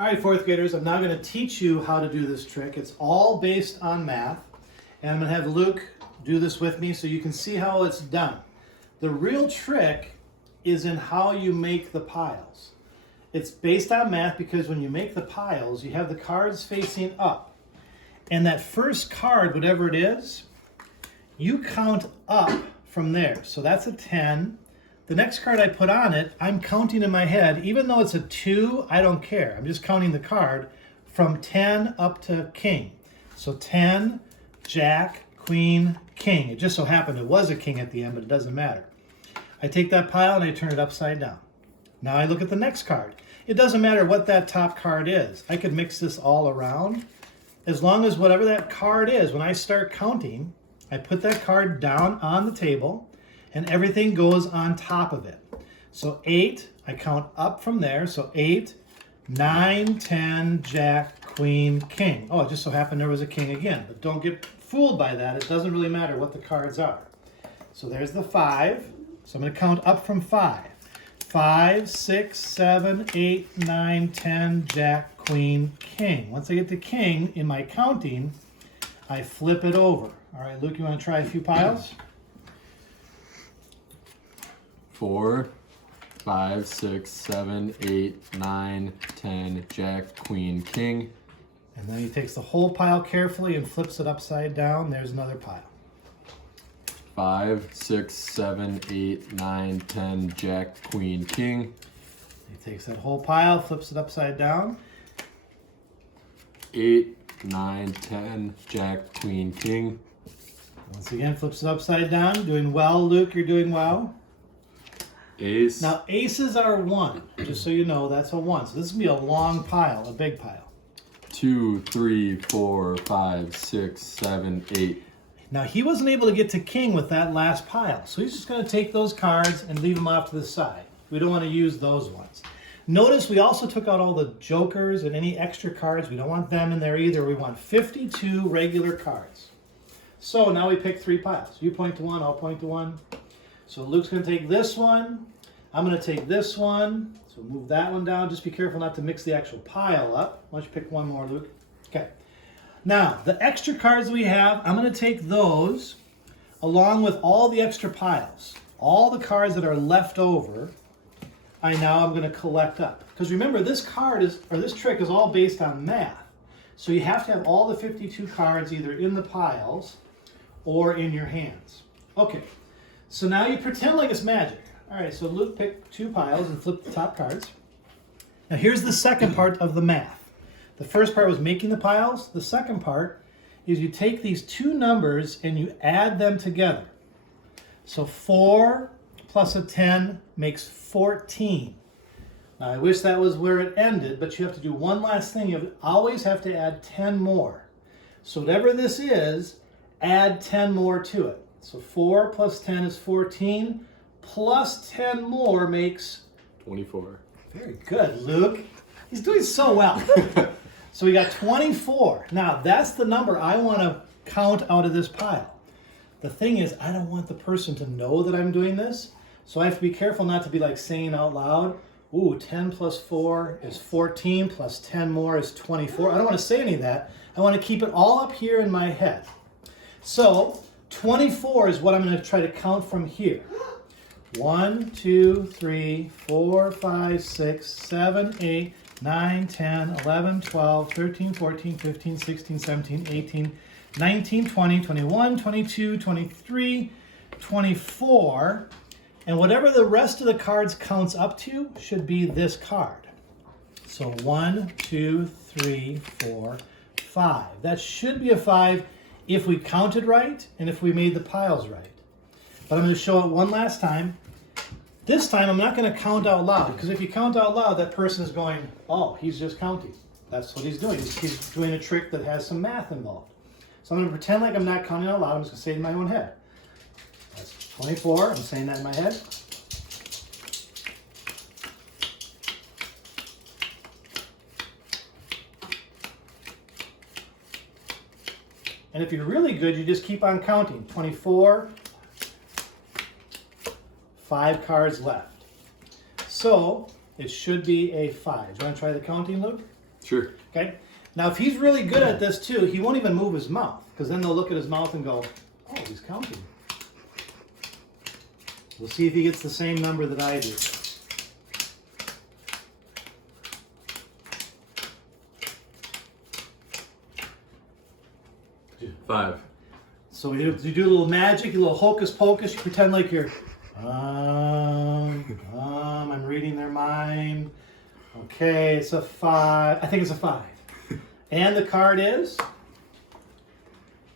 All right, fourth graders, I'm now going to teach you how to do this trick. It's all based on math, and I'm going to have Luke do this with me so you can see how it's done. The real trick is in how you make the piles. It's based on math because when you make the piles, you have the cards facing up. And that first card, whatever it is, you count up from there. So that's a 10. The next card I put on it, I'm counting in my head. Even though it's a 2, I don't care. I'm just counting the card from 10 up to king. So 10, jack, queen, king. It just so happened it was a king at the end, but it doesn't matter. I take that pile and I turn it upside down. Now I look at the next card. It doesn't matter what that top card is. I could mix this all around. As long as whatever that card is, when I start counting, I put that card down on the table and everything goes on top of it. So 8, I count up from there. So 8, 9, 10, jack, queen, king. Oh, it just so happened there was a king again. But don't get fooled by that. It doesn't really matter what the cards are. So there's the 5. So I'm going to count up from 5. 5, 6, 7, 8, 9, 10, jack, queen, king. Once I get to king in my counting, I flip it over. All right, Luke, you want to try a few piles? 4, 5, 6, 7, 8, 9, 10, jack, queen, king. And then he takes the whole pile carefully and flips it upside down. There's another pile. 5, 6, 7, 8, 9, 10, jack, queen, king. He takes that whole pile, flips it upside down. 8, 9, 10, jack, queen, king. Once again, flips it upside down. Doing well, Luke, you're doing well. Ace. Now, aces are 1. Just so you know, that's a 1. So this is going to be a long pile, a big pile. 2, 3, 4, 5, 6, 7, 8. Now, he wasn't able to get to king with that last pile. So he's just going to take those cards and leave them off to the side. We don't want to use those ones. Notice we also took out all the jokers and any extra cards. We don't want them in there either. We want 52 regular cards. So now we pick 3 piles. You point to one, I'll point to one. So Luke's going to take this one. I'm going to take this one. So move that one down. Just be careful not to mix the actual pile up. Why don't you pick one more, Luke? Okay. Now, the extra cards that we have, I'm going to take those along with all the extra piles. All the cards that are left over, I'm going to collect up. Because remember, this trick is all based on math. So you have to have all the 52 cards either in the piles or in your hands. Okay. So now you pretend like it's magic. All right, so Luke picked 2 piles and flipped the top cards. Now here's the second part of the math. The first part was making the piles. The second part is you take these 2 numbers and you add them together. So 4 plus a 10 makes 14. Now I wish that was where it ended, but you have to do one last thing. You always have to add 10 more. So whatever this is, add 10 more to it. So 4 plus 10 is 14, plus 10 more makes 24. Very good, Luke. He's doing so well. So we got 24. Now that's the number I want to count out of this pile. The thing is, I don't want the person to know that I'm doing this, so I have to be careful not to be like saying out loud, ooh, 10 plus 4 is 14, plus 10 more is 24. I don't want to say any of that. I want to keep it all up here in my head. So 24 is what I'm going to try to count from here. 1, 2, 3, 4, 5, 6, 7, 8, 9, 10, 11, 12, 13, 14, 15, 16, 17, 18, 19, 20, 21, 22, 23, 24. And whatever the rest of the cards counts up to should be this card. So 1, 2, 3, 4, 5. That should be a 5 if we counted right and if we made the piles right. But I'm going to show it one last time. This time I'm not going to count out loud, because if you count out loud, that person is going, oh, he's just counting. That's what he's doing. He's doing a trick that has some math involved. So I'm going to pretend like I'm not counting out loud. I'm just going to say it in my own head. That's 24. I'm saying that in my head. And if you're really good, you just keep on counting. 24, 5 cards left. So it should be a 5. Do you want to try the counting, Luke? Sure. Okay? Now, if he's really good at this too, he won't even move his mouth, because then they'll look at his mouth and go, oh, he's counting. We'll see if he gets the same number that I do. Five. So you do a little magic, a little hocus pocus. You pretend like you're, I'm reading their mind. Okay, it's a 5. I think it's a 5. And the card is,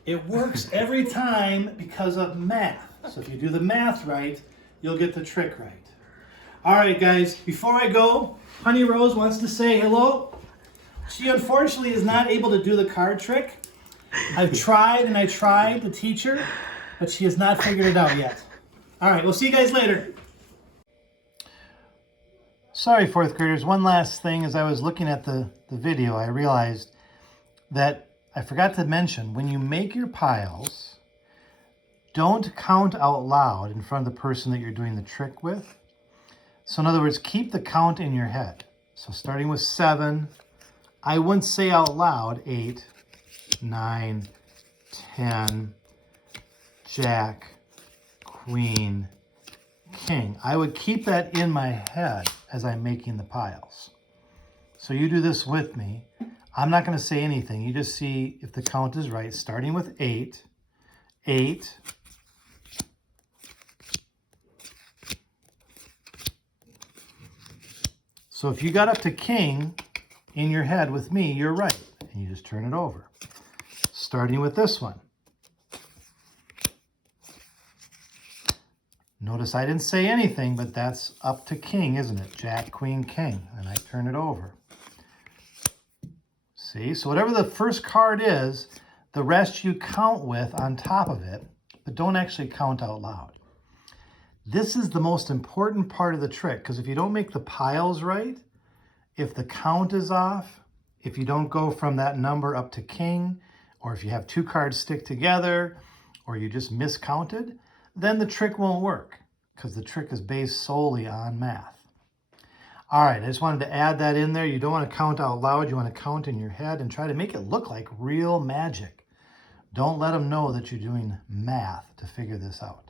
it works every time because of math. So if you do the math right, you'll get the trick right. All right, guys, before I go, Honey Rose wants to say hello. She unfortunately is not able to do the card trick. I've tried and I tried to teach her, but she has not figured it out yet. All right, we'll see you guys later. Sorry, fourth graders. One last thing. As I was looking at the video, I realized that I forgot to mention, when you make your piles, don't count out loud in front of the person that you're doing the trick with. So in other words, keep the count in your head. So starting with 7, I wouldn't say out loud 8, 9, 10, Jack, Queen, King. I would keep that in my head as I'm making the piles. So you do this with me. I'm not going to say anything. You just see if the count is right. Starting with 8, 8, so if you got up to King in your head with me, you're right. And you just turn it over. Starting with this one. Notice I didn't say anything, but that's up to King, isn't it? Jack, Queen, King. And I turn it over. See? So whatever the first card is, the rest you count with on top of it, but don't actually count out loud. This is the most important part of the trick, because if you don't make the piles right, if the count is off, if you don't go from that number up to King, or if you have 2 cards stick together, or you just miscounted, then the trick won't work, because the trick is based solely on math. All right, I just wanted to add that in there. You don't want to count out loud. You want to count in your head and try to make it look like real magic. Don't let them know that you're doing math to figure this out.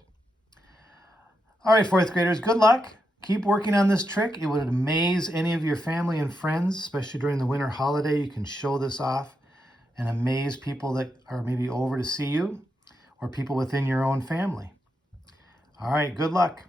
All right, fourth graders, good luck. Keep working on this trick. It would amaze any of your family and friends, especially during the winter holiday. You can show this off and amaze people that are maybe over to see you or people within your own family. All right, good luck.